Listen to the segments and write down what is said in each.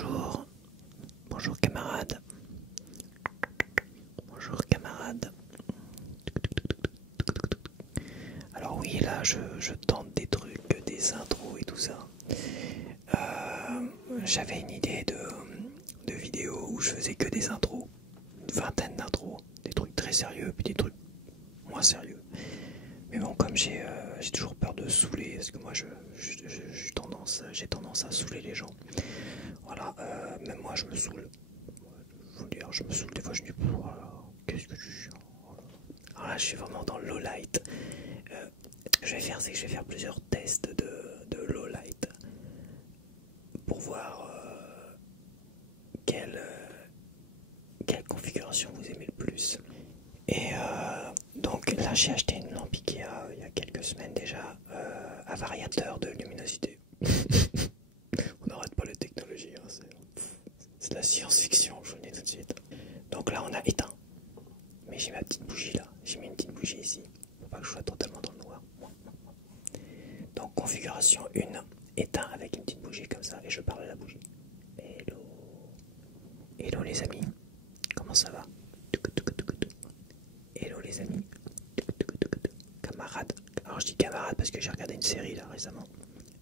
Bonjour, bonjour camarades, bonjour camarades. Alors oui, là je tente des trucs, des intros et tout ça. J'avais une idée de vidéo où je faisais que des intros, une vingtaine d'intros, des trucs très sérieux puis des trucs moins sérieux. Mais bon, comme j'ai toujours peur de saouler, parce que moi j'ai tendance à saouler les gens. Voilà, même moi je me saoule. Faut dire, je me saoule des fois, je me dis, qu'est-ce que tu chiant. Alors là, je suis vraiment dans le low light. Je vais faire plusieurs tests de low light pour voir quelle configuration vous aimez le plus. Et donc là, j'ai acheté une lampe Ikea il y a quelques semaines déjà, à variateur de luminosité. On n'arrête pas les technologies, hein, c'est de la science-fiction, je vous le dis tout de suite. Donc là, on a éteint. Mais j'ai ma petite bougie là, j'ai mis une petite bougie ici, pour pas que je sois totalement dans le noir. Donc configuration 1, éteint avec une petite bougie comme ça, et je parle à la bougie. Hello, hello les amis, comment ça va? Hello les amis, camarades. Alors je dis camarades parce que j'ai regardé une série là récemment.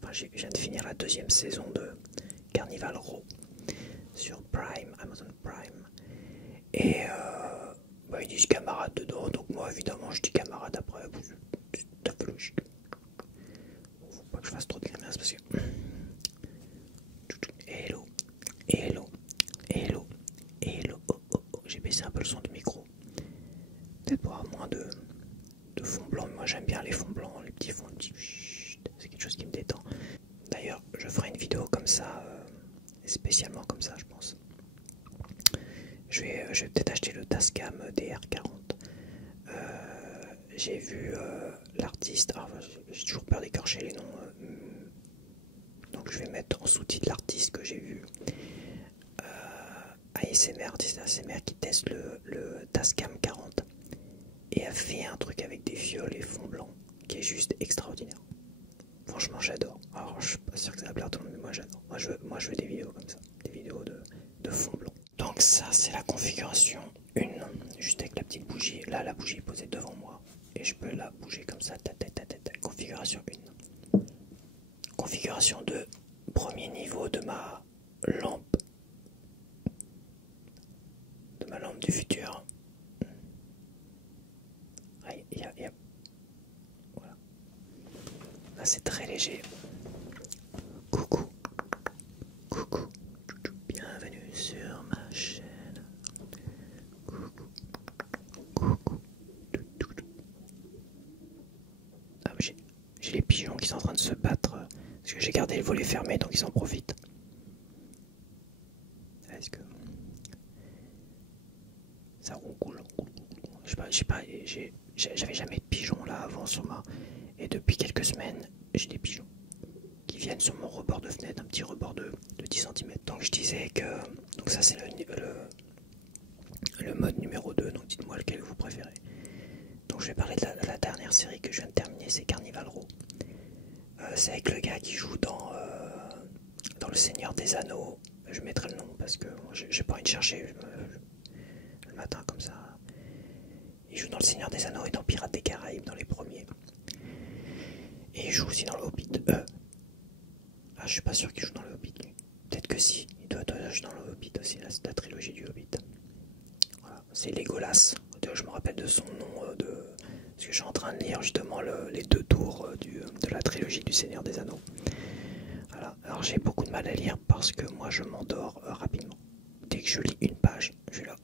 Enfin, je viens de finir la 2e saison de Carnival Row sur Prime, Amazon Prime. Et ils disent camarade dedans, donc moi évidemment je dis camarade après, c'est tout à fait logique. Faut pas que je fasse trop de grimaces parce que... Hello, hello, hello, hello, oh. J'ai baissé un peu le son du micro. Peut-être pour avoir moins de fond blanc, mais moi j'aime bien les fonds blancs, les petits fonds, c'est quelque chose qui me détend. D'ailleurs, je ferai une vidéo comme ça, spécialement comme ça je pense. Je vais peut-être acheter le Tascam DR40. J'ai vu l'artiste, j'ai toujours peur d'écorcher les noms, donc je vais mettre en sous-titre l'artiste que j'ai vu. ASMR, artiste ASMR qui teste le Tascam 40 et a fait un truc avec des fioles et fond blanc qui est juste extraordinaire. Franchement, j'adore. Alors, je suis pas sûr que ça va plaire à tout le monde, mais moi j'adore. Moi, je veux des vidéos comme ça, des vidéos de fond blanc. Donc ça, c'est la configuration 1, juste avec la petite bougie. Là, la bougie est posée devant moi et je peux la bouger comme ça. Configuration 1. Configuration 2, premier niveau de ma lampe. De ma lampe du futur. Voilà. Là, c'est très léger. Coucou. Coucou. Bienvenue sur ma chaîne. Coucou. Coucou. Ah, j'ai les pigeons qui sont en train de se battre parce que j'ai gardé le volet fermé, donc ils en profitent. Est-ce que ça roncoule? Je sais pas, j'avais jamais de pigeons là avant sur ma... Et depuis quelques semaines, j'ai des pigeons qui viennent sur mon rebord de fenêtre, un petit rebord de 10 cm. Donc je disais que... Donc ça c'est le mode numéro 2, donc dites-moi lequel vous préférez. Donc je vais parler de la dernière série que je viens de terminer, c'est Carnival Row. C'est avec le gars qui joue dans Le Seigneur des Anneaux. Je mettrai le nom parce que j'ai pas envie de chercher le matin comme ça. Il joue dans Le Seigneur des Anneaux et dans Pirates des Caraïbes, dans les premiers. Et il joue aussi dans le Hobbit. Je suis pas sûr qu'il joue dans le Hobbit. Peut-être que si. Il doit jouer dans le Hobbit aussi. Là, c'est la trilogie du Hobbit. Voilà. C'est Legolas. Je me rappelle de son nom. Parce que je suis en train de lire justement les 2 tours de la trilogie du Seigneur des Anneaux. Voilà. Alors j'ai beaucoup de mal à lire parce que moi je m'endors rapidement. Dès que je lis une page, je suis là.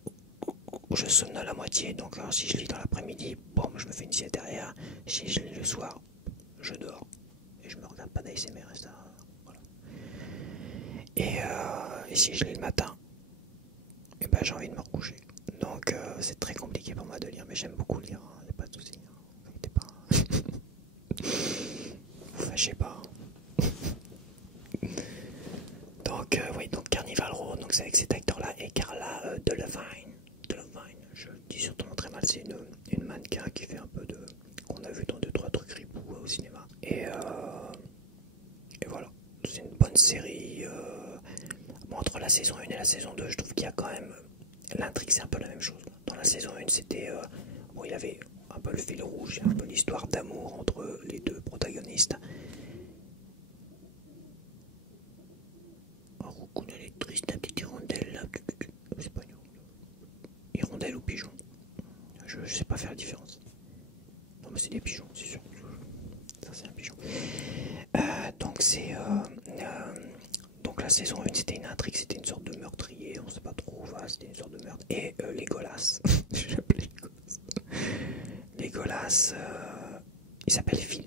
Je somnole à moitié. Donc si je lis dans l'après-midi, bon, je me fais une sieste derrière. Si je lis le soir, je dors. Et je me regarde pas d'ASMR et ça. Voilà. Et si je lis le matin, et ben, j'ai envie de me recoucher. Donc c'est très compliqué pour moi de lire, mais j'aime beaucoup lire, il n'y a pas de souci. N'inquiétez pas. Vous fâchez pas. Donc oui, donc Carnival Row, donc c'est avec cet acteur-là et Carla Delevingne. Je dis surtout très mal, c'est une mannequin qui fait un peu de... qu'on a vu dans 2-3 trucs ribou au cinéma. Et voilà, c'est une bonne série. Bon, entre la saison 1 et la saison 2, je trouve qu'il y a quand même... L'intrigue, c'est un peu la même chose. Dans la saison 1, c'était... bon, il y avait un peu le fil rouge, un peu l'histoire d'amour entre les deux protagonistes. Oh, Roukoun, elle est triste, la petite hirondelle, là. C'est pas une hirondelle ou pigeon. Je sais pas faire la différence. Non, mais c'est des pigeons, c'est sûr. Ça, c'est un pigeon. Donc la saison 1, c'était une intrigue, c'était une sorte de meurtrier, on sait pas trop, voilà, c'était une sorte de meurtre. Et Legolas, j'appelle Legolas, il s'appelle Phil.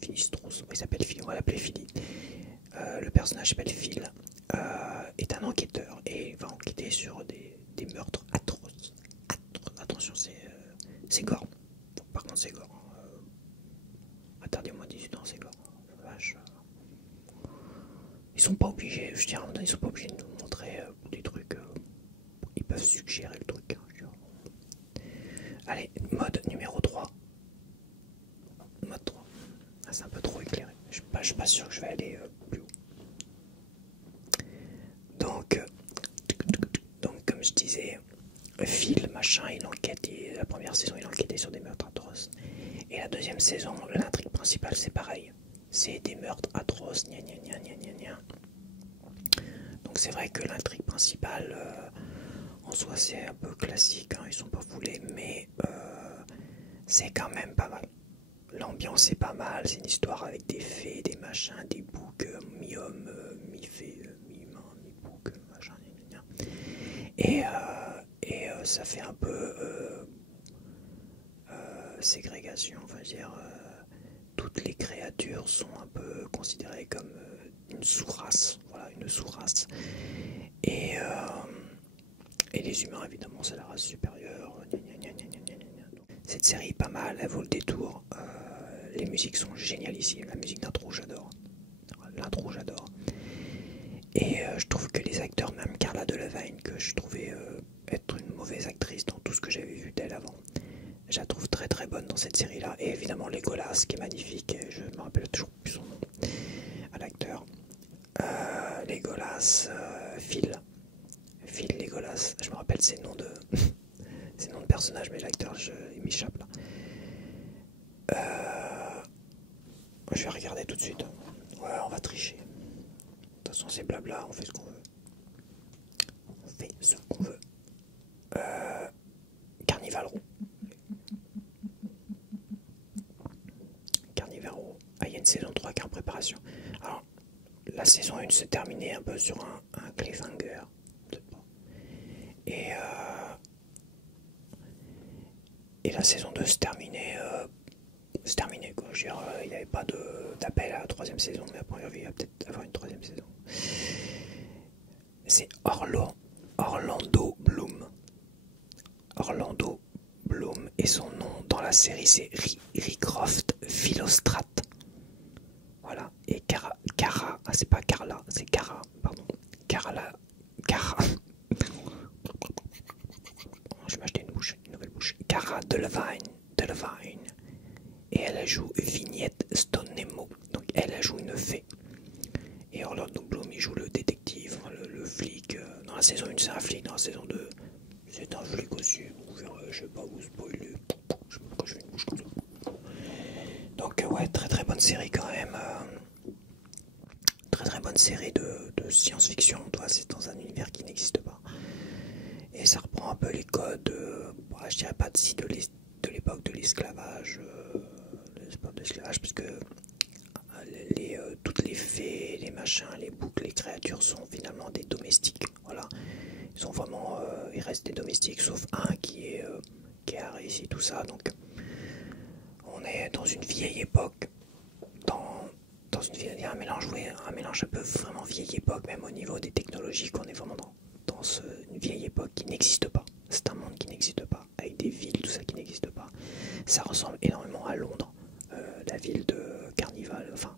Philistros, il s'appelle Phil, on va l'appeler Philly. Le personnage s'appelle Phil, est un enquêteur et il va enquêter sur des meurtres atroces. Attention, c'est gore. Par contre, c'est gore. Interdit au moins 18 ans, c'est gore. Vache. Ils sont pas obligés, je dirais, ils sont pas obligés de nous montrer des trucs. Ils peuvent suggérer le truc. Allez, mode numéro 3. Mode 3. Ah, c'est un peu trop éclairé. Je suis pas sûr que je vais aller plus haut. Donc, comme je disais, Phil, machin, il enquête. La première saison, il enquêtait sur des meurtres atroces. Et la deuxième saison, l'intrigue principale, c'est pareil. C'est des meurtres atroces, gna gna gna gna gna gna. Donc c'est vrai que l'intrigue principale, en soi, c'est un peu classique, hein, ils sont pas foulés, mais c'est quand même pas mal. L'ambiance est pas mal, c'est une histoire avec des fées, des machins, des boucs, mi-homme, mi-fée, mi-humain, mi-bouc, machin, gna gna. Et ça fait un peu ségrégation, enfin dire, toutes les créatures sont un peu considérées comme une sous-race, voilà, une sous-race. Et les humains, évidemment, c'est la race supérieure. Cette série est pas mal, elle vaut le détour. Les musiques sont géniales ici. La musique d'intro, j'adore. L'intro, j'adore. Et je trouve que les acteurs, même Carla Delevingne, que je trouvais être une mauvaise actrice dans tout ce que j'avais vu d'elle avant, je la trouve très très bonne dans cette série-là. Et évidemment, Legolas, qui est magnifique. Et je me rappelle toujours plus son nom à l'acteur. Legolas, Phil Legolas, je me rappelle ses noms de ses noms de personnages, mais l'acteur, il m'échappe là. Je vais regarder tout de suite. Ouais, on va tricher. De toute façon, c'est blabla, on fait ce qu'on veut. On fait ce qu'on veut. Carnival Row. Ah, il y a une saison 3 qui est en préparation. Alors, la saison 1 se terminait un peu sur un cliffhanger. Et la saison 2 se terminait quoi. Je veux dire, il n'y avait pas d'appel à la troisième saison, mais après il va peut-être avoir une troisième saison. C'est Orlando Bloom. Orlando Bloom, et son nom dans la série c'est Rycroft Philostrate. Voilà. Et Cara, ah, c'est pas Carla, c'est Cara, pardon. Cara. Je vais m'acheter une nouvelle bouche. Cara Delevingne. Et elle joue Vignette Stonemo. Donc elle joue une fée. Et Orlando Bloom, il joue le détective, le flic. Dans la saison 1, c'est un flic. Dans la saison 2, c'est un flic aussi. Vous verrez, je vais pas vous spoiler. Je sais pas pourquoi je fais une bouche comme ça. Donc ouais, très très bonne série quand même. Très bonne série de science-fiction. C'est dans un univers qui n'existe pas. Et ça reprend un peu les codes, je dirais pas de l'époque de l'esclavage, parce que toutes les fées, les machins, les boucs, les créatures sont finalement des domestiques. Voilà, ils sont vraiment, ils restent des domestiques, sauf un qui a réussi tout ça. Donc, on est dans une vieille époque, dans une vieille, un mélange un peu vraiment vieille époque, même au niveau des technologies, qu'on est vraiment dans une vieille époque qui n'existe pas. C'est un monde qui n'existe pas, avec des villes, tout ça qui n'existe pas. Ça ressemble énormément à Londres, la ville de Carnival, enfin,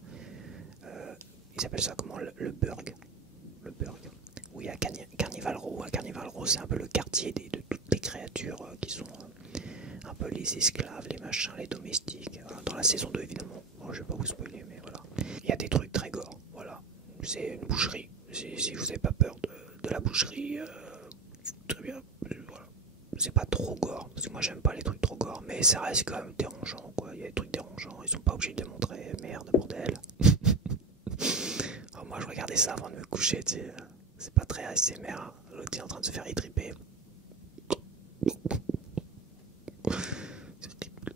ils appellent ça comment, le Burg, où il y a Carnival Row. Carnival Row, c'est un peu le quartier de toutes les créatures qui sont un peu les esclaves, les machins, les domestiques. Dans la saison 2, évidemment, bon, je vais pas vous spoiler, mais voilà. Il y a des trucs très gore. c'est une boucherie. Si vous n'avez pas peur de la boucherie, très bien. Voilà. C'est pas trop gore, parce que moi j'aime pas les trucs trop gore, mais ça reste quand même dérangeant, quoi. Il y a des trucs dérangeants, ils sont pas obligés de montrer, merde, bordel. Alors, moi je regardais ça avant de me coucher, tu sais. C'est pas très ASMR, hein. L'autre est en train de se faire étriper.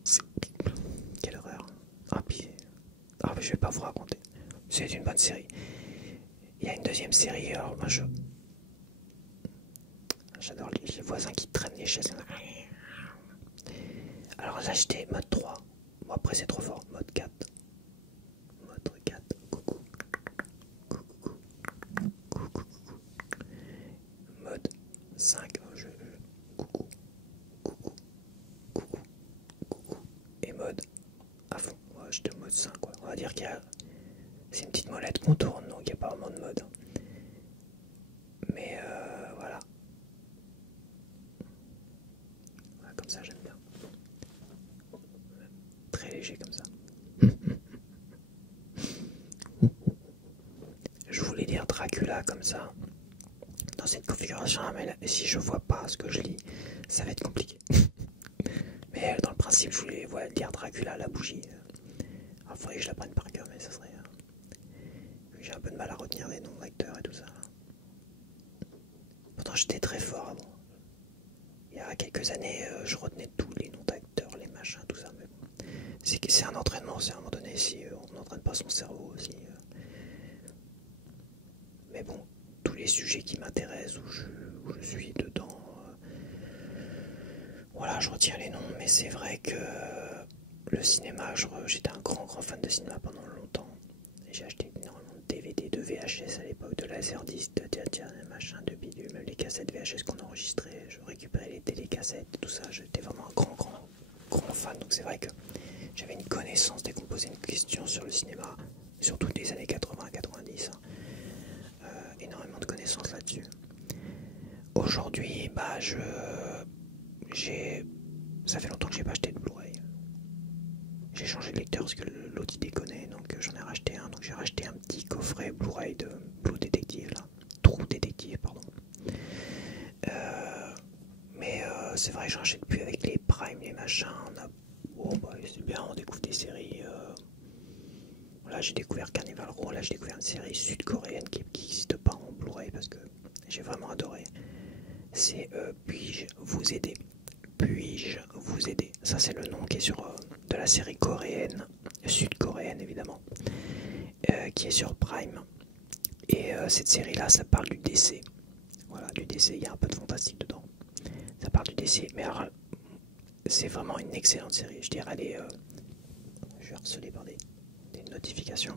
C'est horrible. Quelle horreur. Mais je vais pas vous raconter. C'est une bonne série. Il y a une deuxième série, alors moi j'adore les voisins qui traînent les chaises. Alors là j'étais mode 3. Bon, après c'est trop fort. Mode 4. Mode 4. Coucou. Coucou. Coucou. Mode 5. Coucou. Coucou. Coucou. Coucou. Et mode à fond. Ouais, j'étais mode 5 quoi. On va dire qu'il y a. C'est une petite molette qu'on tourne, donc il n'y a pas vraiment de mode. Mais voilà. Voilà. Comme ça j'aime bien. Très léger comme ça. Je voulais dire Dracula comme ça. Dans cette configuration, mais là, si je vois pas ce que je lis, ça va être compliqué. Mais dans le principe, je voulais lire Dracula à la bougie. Alors, il faudrait que je la prenne par cœur, mais ça serait... J'ai un peu de mal à retenir les noms d'acteurs et tout ça. Pourtant, j'étais très fort avant. Il y a quelques années, je retenais tous les noms d'acteurs, les machins, tout ça. Mais bon. C'est un entraînement, c'est à un moment donné, si on n'entraîne pas son cerveau aussi. Mais bon, tous les sujets qui m'intéressent, où je suis dedans, voilà, je retiens les noms, mais c'est vrai que le cinéma, j'étais un grand fan de cinéma pendant longtemps. J'ai acheté énormément de DVD, de VHS à l'époque, de Laserdisc, de machin, de bidule, même les cassettes VHS qu'on enregistrait, je récupérais les télécassettes, tout ça, j'étais vraiment un grand fan, donc c'est vrai que j'avais une connaissance dès qu'on me posait une question sur le cinéma, surtout des années 80-90, énormément de connaissances là-dessus. Aujourd'hui, bah ça fait longtemps que j'ai pas acheté de Blu-ray. J'ai changé de lecteur parce que l'autre il déconnait, donc j'en ai racheté un. Donc j'ai racheté un petit coffret Blu-ray de Blue Detective là, True Detective pardon. Mais c'est vrai que je rachète plus avec les Prime, les machins. Bon bah c'est bien, on découvre des séries. Là j'ai découvert Carnival Row, là j'ai découvert une série sud-coréenne qui n'existe pas en Blu-ray parce que j'ai vraiment adoré. C'est Puis-je vous aider? Puis-je vous aider? Ça c'est le nom qui est sur de la série coréenne, sud-coréenne évidemment, qui est sur Prime. Et cette série là, ça parle du décès. Voilà, du décès, il y a un peu de fantastique dedans. Ça parle du décès, mais alors, c'est vraiment une excellente série. Je dirais, je suis harcelé par des notifications.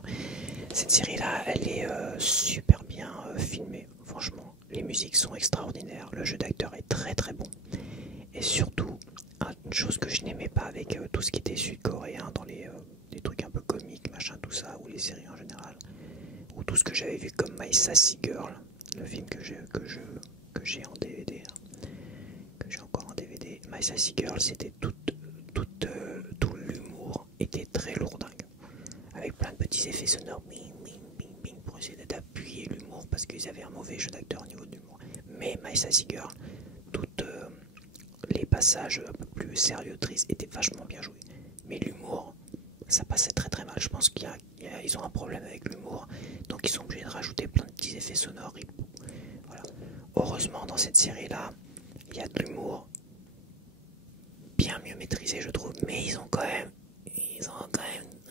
Cette série là, elle est super bien filmée, franchement. Les musiques sont extraordinaires, le jeu d'acteur est très très bon. Et surtout, une chose que je n'aimais pas avec tout ce qui était sud-coréen dans les trucs un peu comiques, machin, tout ça, ou les séries en général, ou tout ce que j'avais vu comme My Sassy Girl, le film que j'ai en DVD, que j'ai encore en DVD. My Sassy Girl, c'était tout l'humour était très lourdingue, avec plein de petits effets sonores, bing, bing, bing, bing, pour essayer d'appuyer l'humour, parce qu'ils avaient un mauvais jeu d'acteur au niveau de l'humour. Mais My Sassy Girl, toutes les passages un peu plus sérieux, tristes, étaient vachement bien joués. Mais l'humour, ça passait très très mal. Je pense qu'ils ont un problème avec l'humour, donc ils sont obligés de rajouter plein de petits effets sonores. Voilà. Heureusement, dans cette série-là, il y a de l'humour bien mieux maîtrisé, je trouve. Mais ils ont quand même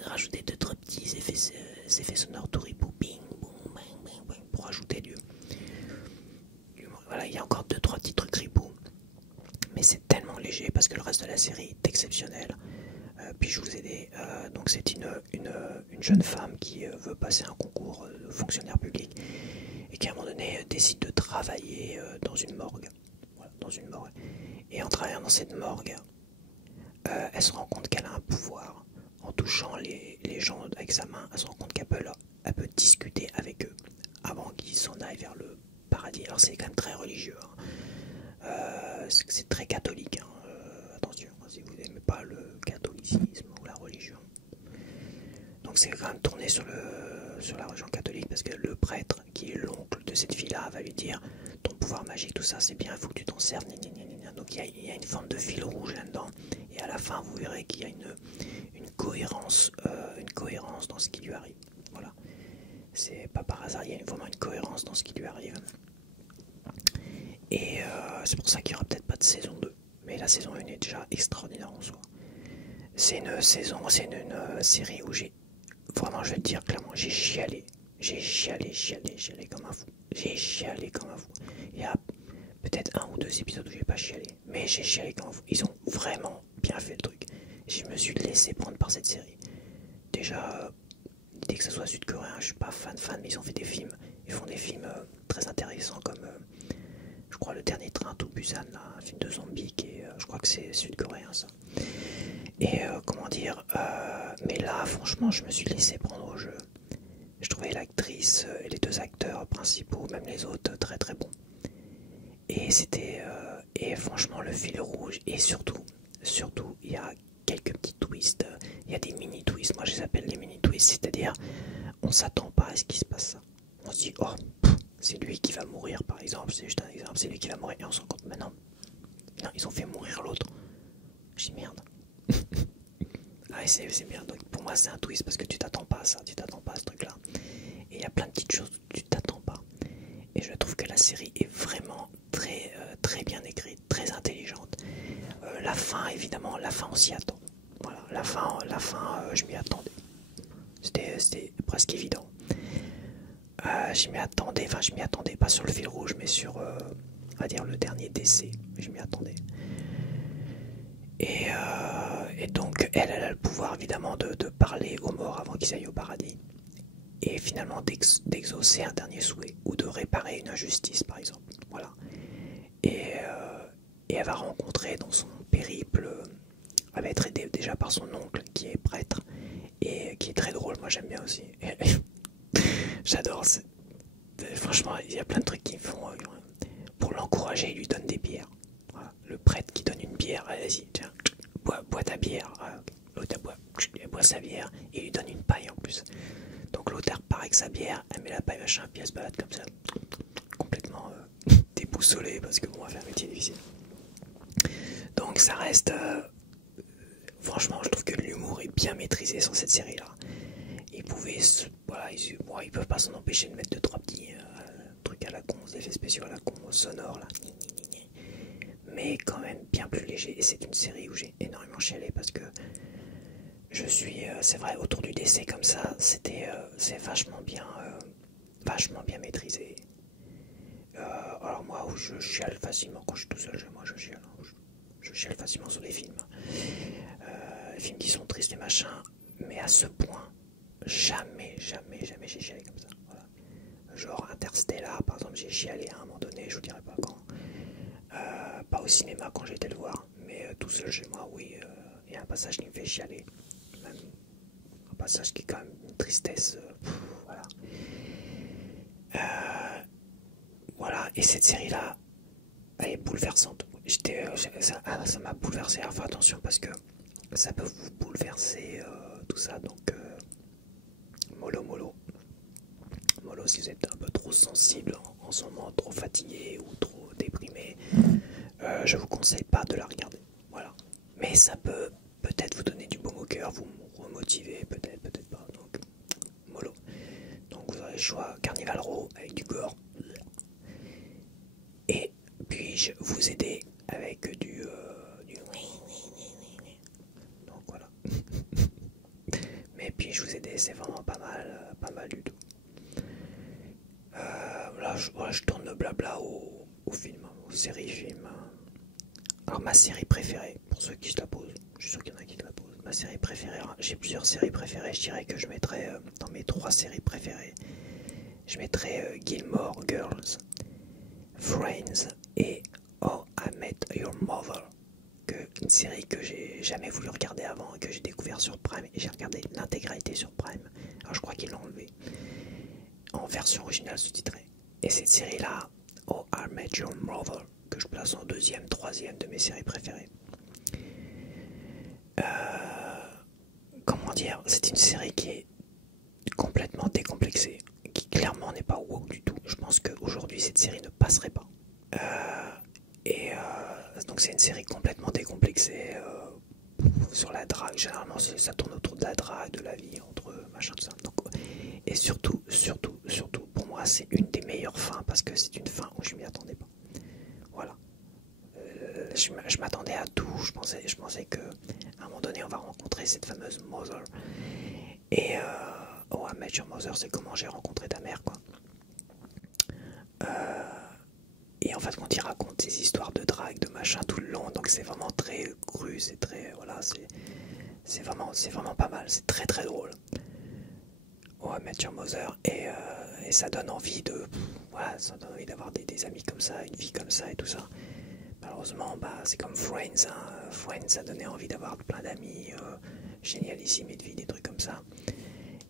rajouté 2-3 petits effets sonores tout ripou, bing, boum, bang, bang, bang, pour rajouter du l'humour. Voilà, il y a encore 2-3 petits trucs ripou. Mais c'est tellement léger parce que le reste de la série est exceptionnel. Puis je vous ai donc c'est une jeune femme qui veut passer un concours de fonctionnaire public et qui à un moment donné décide de travailler dans une morgue. Voilà, dans une morgue. Et en travaillant dans cette morgue, elle se rend compte qu'elle a un pouvoir. En touchant les gens avec sa main, elle se rend compte qu'elle peut discuter avec eux avant qu'ils s'en aillent vers le paradis. Alors c'est quand même très religieux, hein. C'est très catholique, hein. Attention, si vous n'aimez pas le catholicisme ou la religion. Donc c'est quand même tourné sur la religion catholique parce que le prêtre va lui dire ton pouvoir magique, tout ça c'est bien, il faut que tu t'en serves. Donc il y a une forme de fil rouge là-dedans. Et à la fin, vous verrez qu'il y a une cohérence dans ce qui lui arrive. Voilà. C'est pas par hasard, il y a vraiment une cohérence dans ce qui lui arrive. Et c'est pour ça qu'il n'y aura peut-être pas de saison 2. Mais la saison 1 est déjà extraordinaire en soi. C'est une série où vraiment, je vais te dire clairement, j'ai chialé. J'ai chialé comme un fou. J'ai chialé comme un fou. Il y a peut-être 1 ou 2 épisodes où j'ai pas chialé. Mais j'ai chialé comme un fou. Ils ont vraiment bien fait le truc. Je me suis laissé prendre par cette série. Déjà, dès que ce soit sud-coréen, je suis pas fan, mais ils ont fait des films. Ils font des films très intéressants comme, je crois, le dernier train to Busan, là, un film de zombies qui est, je crois que c'est sud-coréen ça. Et comment dire, mais là, franchement, je me suis laissé prendre au jeu. Je trouvais l'actrice et les 2 acteurs principaux, même les autres, très très bons. Et et franchement, le fil rouge, et surtout, il y a quelques petits twists, il y a des mini twists, moi je les appelle les mini twists, c'est-à-dire, on s'attend pas à ce qu'il se passe ça. On se dit, oh, c'est lui qui va mourir par exemple, c'est juste un exemple, c'est lui qui va mourir, et on se rend compte, mais non, ils ont fait mourir l'autre. Je dis merde. Ouais, c'est bien, donc pour moi c'est un twist parce que tu t'attends pas à ça, tu t'attends pas à ce truc là. Et il y a plein de petites choses où tu t'attends pas. Et je trouve que la série est vraiment très bien écrite, très intelligente. La fin, évidemment, la fin on s'y attend. Voilà, la fin je m'y attendais. C'était presque évident. Je m'y attendais pas sur le fil rouge, mais sur, on va dire, le dernier décès. Je m'y attendais. Et donc, elle a le pouvoir, évidemment, de parler aux morts avant qu'ils aillent au paradis. Et finalement, d'exaucer un dernier souhait, ou de réparer une injustice, par exemple. Voilà. Et elle va rencontrer dans son périple, elle va être aidée déjà par son oncle, qui est prêtre, et qui est très drôle, moi j'aime bien aussi. J'adore. Franchement, il y a plein de trucs qui font. Pour l'encourager, il lui donne des bières. Voilà. Le prêtre qui donne une bière, vas-y, tiens, bois ta bière. L'autre boit sa bière, et il lui donne une paille en plus. Donc l'autre part avec sa bière, elle met la paille machin, puis elle se balade comme ça, complètement déboussolée, parce que bon, on va faire un métier difficile. Donc ça reste. Franchement, je trouve que l'humour est bien maîtrisé sur cette série-là. Voilà, ils peuvent pas s'en empêcher de mettre 2-3 petits trucs à la con, des effets spéciaux à la con, sonores là. Mais quand même bien plus léger. Et c'est une série où j'ai énormément chialé parce que c'est vrai, autour du décès comme ça, c'est vachement bien maîtrisé. Alors moi, où je chiale facilement quand je suis tout seul, je chiale. Je chiale facilement sur les films. Les films qui sont tristes et machin, mais à ce point, jamais j'ai chialé comme ça. Voilà. Genre Interstellar, par exemple, j'ai chialé à un moment donné, je vous dirai pas quand. Pas au cinéma quand j'ai été le voir, mais tout seul chez moi, oui, il y a un passage qui me fait chialer. Même un passage qui est quand même une tristesse. Voilà. Voilà, et cette série-là, elle est bouleversante. Ça m'a bouleversé. Alors, faire attention parce que ça peut vous bouleverser tout ça. Donc, mollo, si vous êtes un peu trop sensible en ce moment, trop fatigué ou trop déprimé, je vous conseille pas de la regarder. Voilà. Mais ça peut peut-être vous donner du baume au cœur, vous remotiver, peut-être pas. Donc, mollo. Donc, vous aurez le choix Carnival Row avec du gore. Et puis-je vous aider avec du donc voilà. Mais puis-je vous aider, c'est vraiment pas mal du tout. Là, je tourne le blabla au film, aux séries films. Alors ma série préférée, pour ceux qui se la posent, je suis sûr qu'il y en a qui te la posent. Ma série préférée, j'ai plusieurs séries préférées, je dirais que je mettrais dans mes 3 séries préférées, je mettrais Gilmore Girls, Friends et Oh I Met Your Mother, une série que j'ai jamais voulu regarder avant et que j'ai découvert sur Prime, et j'ai regardé l'intégralité sur Prime. Alors je crois qu'ils l'ont enlevé en version originale sous-titrée. Et cette série-là, Oh I Met Your Mother, que je place en 2e, 3e de mes séries préférées. Comment dire, c'est une série qui est complètement décomplexée, qui clairement n'est pas woke du tout. je pense qu'aujourd'hui cette série ne passerait pas. Donc c'est une série complètement décomplexée sur la drague. Généralement ça tourne autour de la drague, de la vie entre machin tout ça. Donc, et surtout, pour moi c'est une des meilleures fins parce que c'est une fin où je m'y attendais pas. Voilà. Je m'attendais à tout. Je pensais que à un moment donné on va rencontrer cette fameuse Mother. Et oh, I Met Your Mother, c'est comment j'ai rencontré ta mère, quoi. Et en fait, quand il raconte des histoires de drague, de machin tout le long, donc c'est vraiment très cru, c'est très, voilà, c'est vraiment pas mal, c'est très très drôle. Oh, I Met Your Mother, et ça donne envie de, voilà, ça donne envie d'avoir des amis comme ça, une vie comme ça et tout ça. Malheureusement, bah, c'est comme Friends, hein. Friends, ça donnait envie d'avoir plein d'amis, génialissimes et de vie, des trucs comme ça.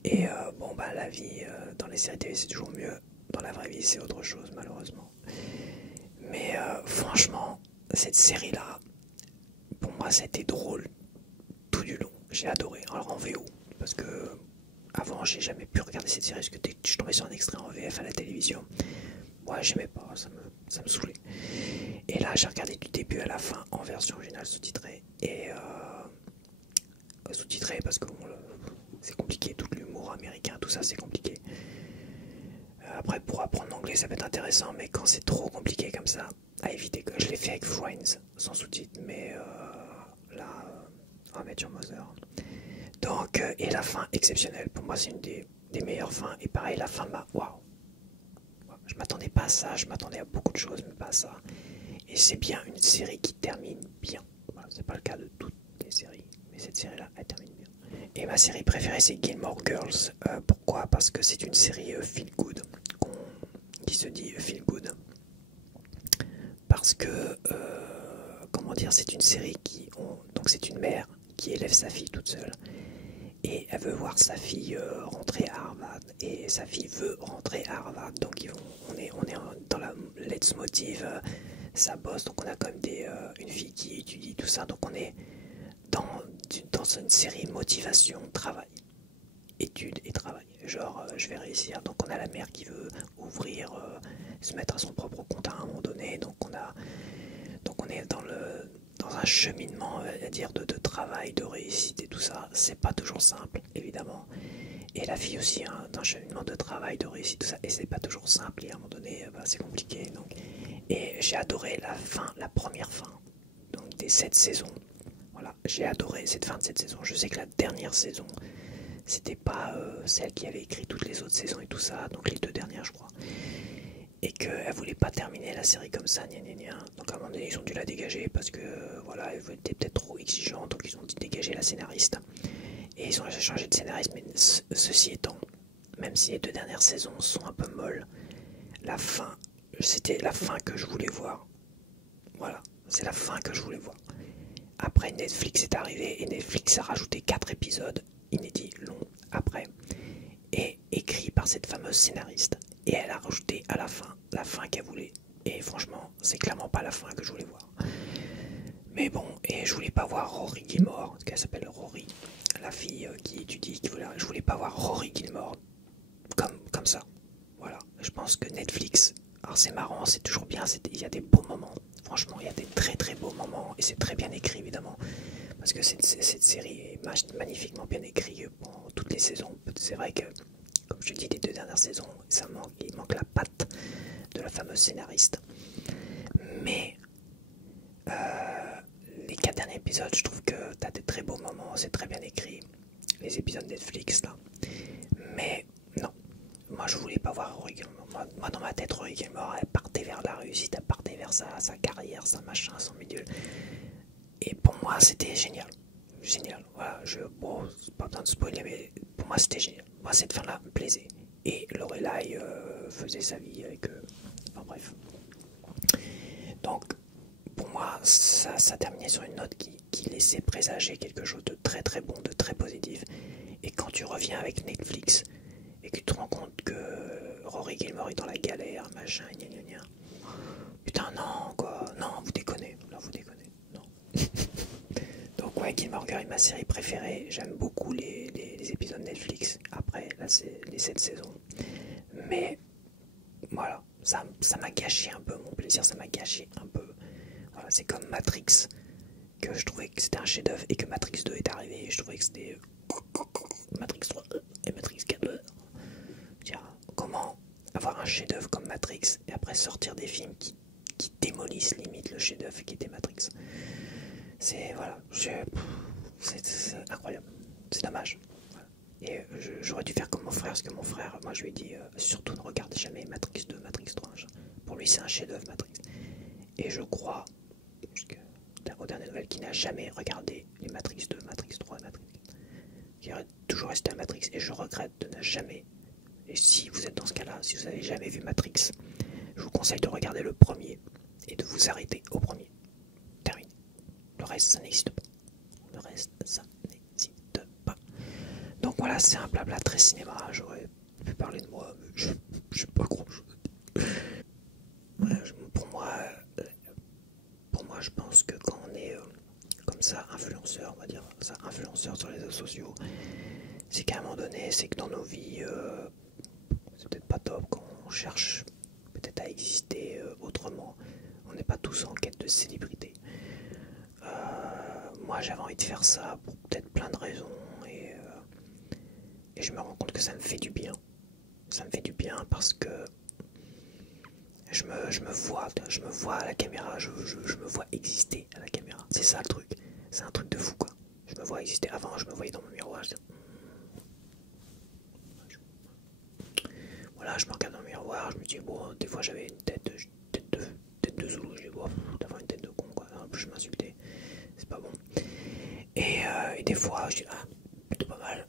Et bon, bah, la vie dans les séries télé, c'est toujours mieux. Dans la vraie vie, c'est autre chose, malheureusement. Mais franchement, cette série-là, pour moi, c'était drôle tout du long. J'ai adoré. Alors en VO, parce que avant, j'ai jamais pu regarder cette série, parce que dès que je tombais sur un extrait en VF à la télévision, ouais, j'aimais pas, ça me saoulait. Et là, j'ai regardé du début à la fin en version originale sous-titrée. Et sous-titrée parce que bon, c'est compliqué, tout l'humour américain, tout ça, c'est compliqué. Après, pour apprendre l'anglais, ça peut être intéressant, mais quand c'est trop compliqué comme ça, à éviter. Que je l'ai fait avec Friends, sans sous-titres, mais là, I Met Your Mother. Donc, et la fin exceptionnelle, pour moi, c'est une des meilleures fins. Et pareil, la fin m'a. Waouh! Je m'attendais pas à ça, je m'attendais à beaucoup de choses, mais pas à ça. Et c'est bien une série qui termine bien. Voilà, c'est pas le cas de toutes les séries, mais cette série-là, elle termine bien. Et ma série préférée, c'est Gilmore Girls. Pourquoi? Parce que c'est une série feel good, qui se dit feel good. Parce que, comment dire, c'est une série donc c'est une mère qui élève sa fille toute seule. Et elle veut voir sa fille rentrer à Harvard. Et sa fille veut rentrer à Harvard. Donc on est dans la let's motive, ça bosse. Donc on a quand même une fille qui étudie tout ça. Donc on est dans une série motivation, travail, études et travail. Genre je vais réussir. Donc on a la mère qui veut ouvrir, se mettre à son propre compte à un moment donné. Donc on est dans un cheminement, à dire, de travail, de réussite et tout ça. C'est pas toujours simple, évidemment. Et la fille aussi, hein, d'un cheminement de travail, de réussite, tout ça. Et c'est pas toujours simple. Et à un moment donné, c'est compliqué. Donc. Et j'ai adoré la première fin, donc des 7 saisons. Voilà, j'ai adoré cette fin de cette saison. Je sais que la dernière saison, c'était pas celle qui avait écrit toutes les autres saisons et tout ça. Donc les 2 dernières, je crois. Et qu'elle voulait pas terminer la série comme ça, gna gna gna. Donc à un moment donné, ils ont dû la dégager parce que voilà, elle était peut-être trop exigeante, donc ils ont dû dégager la scénariste. Et ils ont changé de scénariste, mais ceci étant, même si les 2 dernières saisons sont un peu molles, la fin, c'était la fin que je voulais voir. Voilà, c'est la fin que je voulais voir. Après, Netflix est arrivé et Netflix a rajouté 4 épisodes inédits, longs, après, et écrits par cette fameuse scénariste. Et elle a rajouté à la fin qu'elle voulait. Et franchement, c'est clairement pas la fin que je voulais voir. Mais bon, et je voulais pas voir Rory Gilmore, parce qu'elle s'appelle Rory, la fille qui étudie, je voulais pas voir Rory Gilmore comme ça. Voilà, je pense que Netflix, alors c'est marrant, c'est toujours bien, il y a des beaux moments. Franchement, il y a des très très beaux moments, et c'est très bien écrit évidemment. Parce que cette série est magnifiquement bien écrite pour toutes les saisons. C'est vrai que, comme je dis, les 2 dernières saisons, il manque la patte de la fameuse scénariste. Mais les 4 derniers épisodes, je trouve que t'as des très beaux moments, c'est très bien écrit. Les épisodes Netflix là. Mais non, moi je voulais pas voir Rory Gilmore. Moi dans ma tête, Rory Gilmore, elle partait vers la réussite, elle partait vers sa carrière, sa machin, son milieu. Et pour moi, c'était génial. Génial. Voilà, bon, c'est pas besoin de spoiler, mais pour moi, c'était génial. Moi, cette fin-là me plaisait. Et Lorelai faisait sa vie avec eux. Enfin, bref. Donc, pour moi, ça terminait sur une note qui laissait présager quelque chose de très très bon, de très positif. Et quand tu reviens avec Netflix et que tu te rends compte que Rory Gilmore est dans la galère, machin, gna gna gna. Putain, non, quoi. Non, vous déconnez. Là, vous déconnez. Donc ouais, Gilmore Girls est ma série préférée. J'aime beaucoup les épisodes Netflix. Après, là c'est les 7 saisons. Mais Voilà, ça m'a gâché un peu mon plaisir, ça m'a gâché un peu. Voilà, c'est comme Matrix, que je trouvais que c'était un chef-d'œuvre et que Matrix 2 est arrivé et je trouvais que c'était Matrix 3 et Matrix 4. Tiens, comment avoir un chef-d'œuvre comme Matrix et après sortir des films qui démolissent limite le chef-d'œuvre qui était Matrix. C'est voilà, c'est incroyable, c'est dommage. Voilà. Et j'aurais dû faire comme mon frère, parce que mon frère, moi je lui ai dit surtout ne regarde jamais Matrix 2, Matrix 3. Pour lui c'est un chef-d'œuvre Matrix. Et je crois, aux dernières nouvelles, qu'il n'a jamais regardé les Matrix 2, Matrix 3, Matrix 4. Qui aurait toujours resté à Matrix et je regrette de ne jamais. Et si vous êtes dans ce cas-là, si vous n'avez jamais vu Matrix, je vous conseille de regarder le premier et de vous arrêter au premier. Terminé. Le reste, ça n'existe pas. Le reste, ça n'existe pas. Donc voilà, c'est un blabla très cinéma. J'aurais pu parler de moi, mais je sais pas grand-chose. Pour moi, je pense que quand on est comme ça, influenceur, on va dire ça, influenceur sur les réseaux sociaux, c'est qu'à un moment donné, c'est que dans nos vies, c'est peut-être pas top quand on cherche peut-être à exister autrement. On n'est pas tous en quête de célébrité. Moi, j'avais envie de faire ça pour peut-être plein de raisons et je me rends compte que ça me fait du bien. Ça me fait du bien parce que je me vois à la caméra, je me vois exister à la caméra. C'est ça le truc. C'est un truc de fou quoi. Je me vois exister. Avant, je me voyais dans mon miroir. Voilà, je me regarde dans le miroir, je me dis, bon, des fois j'avais une tête de Zoulou, je dis, bon, d'avoir une tête de con, quoi. En plus, je m'insultais, c'est pas bon. Et des fois, je dis, ah, plutôt pas mal,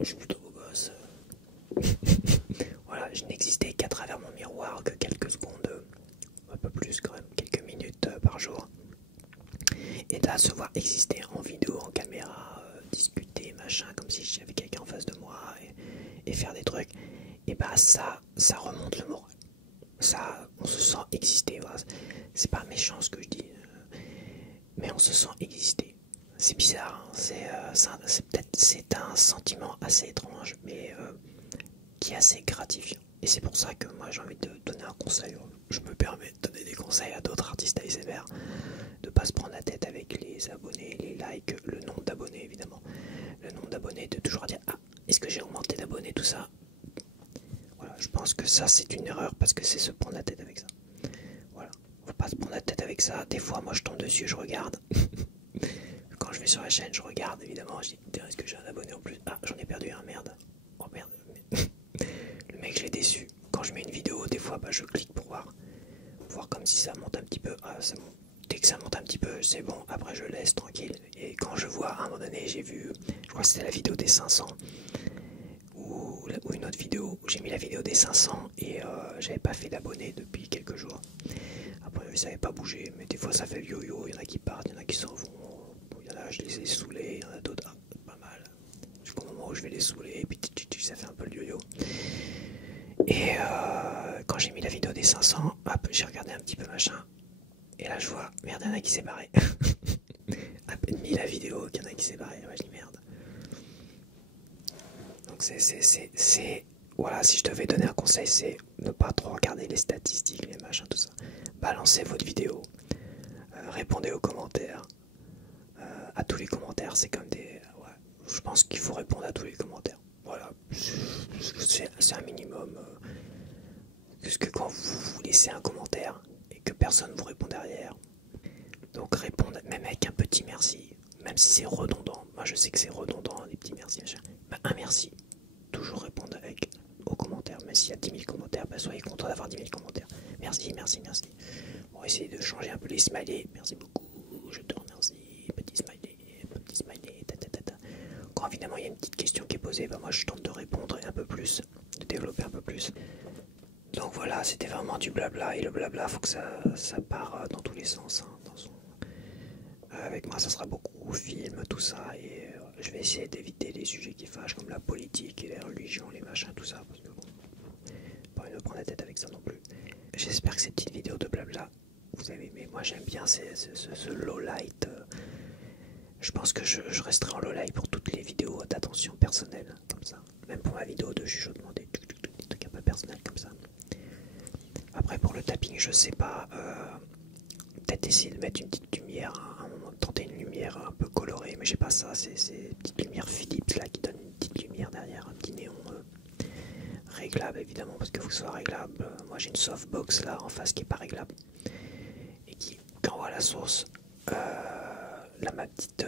je suis plutôt beau gosse. Voilà, je n'existais qu'à travers mon miroir, que quelques secondes, un peu plus quand même, quelques minutes par jour. Et là, se voir exister en vidéo, en caméra, discuter, machin, comme si j'avais quelqu'un en face de moi et faire des trucs. Et bah ça remonte le moral. Ça, on se sent exister. Voilà. C'est pas méchant ce que je dis, mais on se sent exister. C'est bizarre. Hein. C'est un sentiment assez étrange, mais qui est assez gratifiant. Et c'est pour ça que moi j'ai envie de donner un conseil. Je me permets de donner des conseils à d'autres artistes ASMR, de pas se prendre la tête avec les abonnés, les likes, le nombre d'abonnés évidemment, le nombre d'abonnés, de toujours dire ah est-ce que j'ai augmenté d'abonnés, tout ça. Voilà, je pense que ça c'est une erreur parce que c'est se prendre la tête avec ça. Voilà, on va pas se prendre la tête avec ça. Des fois, moi je tombe dessus, je regarde. Quand je vais sur la chaîne, je regarde évidemment. Je dis est-ce que j'ai un abonné en plus? Ah, j'en ai perdu un, merde. Oh merde. Le mec, je l'ai déçu. Quand je mets une vidéo, des fois, bah, je clique pour voir comme si ça monte un petit peu. Ah, ça monte. Dès que ça monte un petit peu, c'est bon. Après, je laisse tranquille. Et quand je vois, à un moment donné, j'ai vu, je crois que c'était la vidéo des 500. Ou une autre vidéo où j'ai mis la vidéo des 500 et j'avais pas fait d'abonnés depuis quelques jours. Après ça n'avait pas bougé, mais des fois ça fait le yo-yo, il y en a qui partent, il y en a qui s'en vont, il y en a je les ai saoulés, il y en a d'autres pas mal. Jusqu'au moment où je vais les saouler et puis ça fait un peu le yo-yo. Et quand j'ai mis la vidéo des 500, hop, j'ai regardé un petit peu machin et là je vois, merde, il y en a qui s'est barré. À peine mis la vidéo qu'il y en a qui s'est barré, ouais, je dis merde. Donc c'est voilà, si je devais donner un conseil, c'est ne pas trop regarder les statistiques, les machins, tout ça. Balancez votre vidéo, répondez aux commentaires, à tous les commentaires, c'est comme des... ouais, je pense qu'il faut répondre à tous les commentaires. Voilà, c'est un minimum. Parce que quand vous laissez un commentaire et que personne ne vous répond derrière, donc répondre même avec un petit merci, même si c'est redondant. Moi je sais que c'est redondant, des petits merci, machin. Bah, un merci. Toujours répondre aux commentaires, mais s'il y a 10 000 commentaires, bah soyez content d'avoir 10 000 commentaires. Merci, merci, merci. On va essayer de changer un peu les smileys. Merci beaucoup, je te remercie. Petit smiley, ta. Quand évidemment il y a une petite question qui est posée, bah moi je tente de répondre un peu plus, de développer un peu plus. Donc voilà, c'était vraiment du blabla, et le blabla, faut que ça part dans tous les sens. Hein, avec moi, ça sera beaucoup film, tout ça, et je vais essayer d'éviter les sujets qui fâchent, comme la politique et les religions, les machins, tout ça, parce que bon, pas envie de me prendre la tête avec ça non plus. J'espère que ces petites vidéos de blabla, vous avez aimé. Moi, j'aime bien ce low light. Je pense que je resterai en low light pour toutes les vidéos d'attention personnelle, comme ça. Même pour ma vidéo de chuchotement, des trucs un peu personnels comme ça. Après pour le tapping, je sais pas. Peut-être essayer de mettre une petite lumière, à un moment tenter une lumière un peu colorée, mais j'ai pas ça. C'est ces petites lumières Philips là qui donnent une petite lumière derrière, un petit néon réglable évidemment parce qu'il faut que ce soit réglable. Moi j'ai une softbox là en face qui est pas réglable et qui, quand on voit la source, là ma petite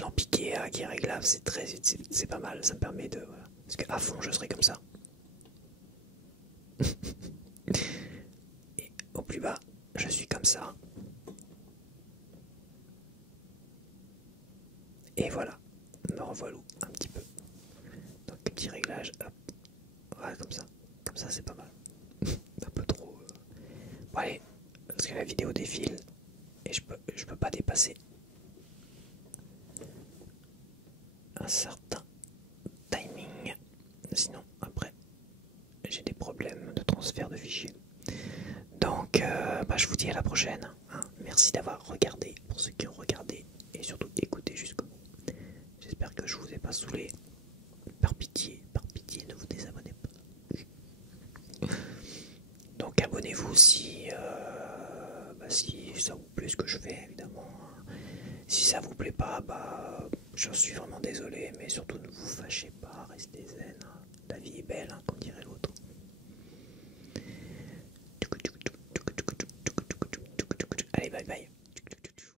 lampe Ikea qui est réglable, c'est pas mal, ça me permet de voilà. Parce qu'à fond je serai comme ça. Et au plus bas, je suis comme ça. Et voilà, me revoilà un petit peu. Donc petit réglage, hop, voilà comme ça. Comme ça c'est pas mal. Un peu trop. Bon allez, parce que la vidéo défile et je peux pas dépasser un certain timing. Sinon après j'ai des problèmes de transfert de fichiers. Donc je vous dis à la prochaine. Hein. Merci d'avoir regardé pour ceux qui ont regardé et surtout écouté jusqu'au bout. J'espère que je vous ai pas saoulé. Par pitié, ne vous désabonnez pas. Donc abonnez-vous si ça vous plaît ce que je fais évidemment. Si ça vous plaît pas, j'en suis vraiment désolé, mais surtout ne vous fâchez pas, restez zen. La vie est belle, hein, comme dirait